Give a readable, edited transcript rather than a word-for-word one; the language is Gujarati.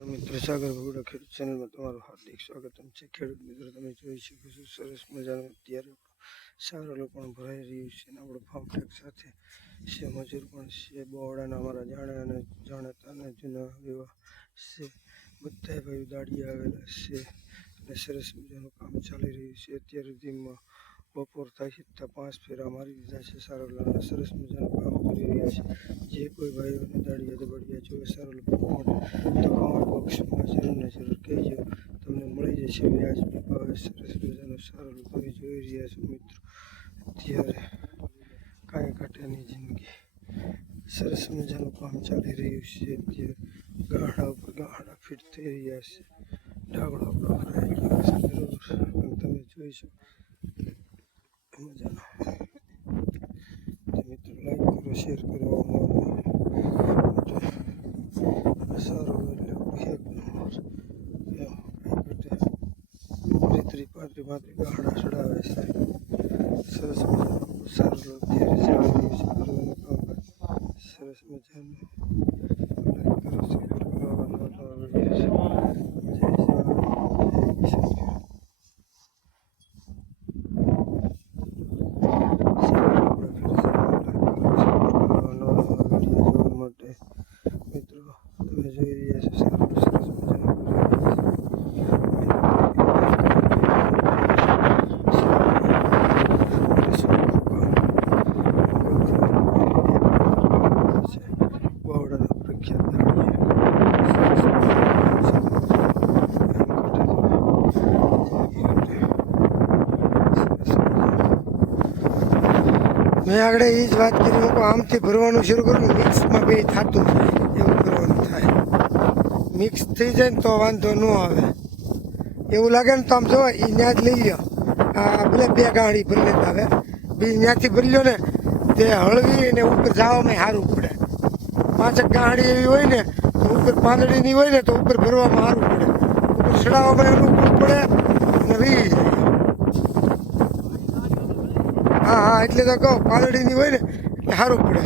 મિત્ર સાગર ભગુડા ખેડૂત ચેનલમાં તમારું હાર્દિક સ્વાગતમ છે। ખેડૂત મિત્રો તમે જોઈ શકો છો સરસ મજાનું અત્યારે સારું પણ ભરાઈ રહ્યું છે અને આપણું ફાર્મટેક સાથે છે, મજૂર પણ છે, બોવડાના અમારા જાણતા અને જૂના વિવાહ છે, બધા ભાઈ દાડિયા આવેલા છે અને સરસ મજાનું કામ ચાલી રહ્યું છે। અત્યાર સુધીમાં બપોર થાય છે ત્યાં 5 ફેરા મારી દીધા છે। સારોલાના સરસ મજાનું કામ કરી રહ્યા છે। જે કોઈ ભાઈઓને દાડિયા દબડિયા જોવે સારોલ તો કોમેન્ટ બોક્સમાં જરૂર કહેજો, તમને મળી જશે વ્યાજબી ભાવે સરસ મજાનું સારોલ તમે જોઈ રહ્યા છો મિત્રો। અત્યારે કાંઈ કાંટાની જિંદગી સરસ મજાનું કામ ચાલી રહ્યું છે। અત્યારે ગાડા ઉપર ગાડા ફિટ થઈ રહ્યા છે, ડાગડો આપણો ભરાઈ ગયો છે જરૂર તમે જોઈ શકો મજાનો। મિત્રો લાઈક કરો, શેર કરો, સારો એટલે એક નંબર પાંત્રી ગાડા ચડાવે છે। સરસ મજાનું સારું અત્યારે ચાલી રહ્યું છે, સરસ મજાનું લાઈક કરો, શેર કરો, માટે મિત્રો તમે જોઈ રહ્યા છો સારું સરસ મજાનું બોવડાના પ્રખ્યાત મેં આગળ એ જ વાત કરી, હું આમથી ભરવાનું શરૂ કરું ને મિક્સમાં બે થતું એવું કરવાનું થાય। મિક્સ થઈ જાય ને તો વાંધો ન આવે, એવું લાગે ને તો આમ જો એ ત્યાં જ લઈ લો, આ ભલે 2 ગાડી ભરી લેતા હવે બી ત્યાંથી ભરી લો ને તે હળવી ને ઉપર જવામાં સારું પડે। 5 ગાડી એવી હોય ને તો ઉપર પાંદડીની હોય ને તો ઉપર ભરવામાં સારું પડે, ઉપર ચડાવવામાં અનુકૂળ પડે અને વી જાય। હા એટલે તો કહું પાંદડીની હોય ને એટલે સારું પડે।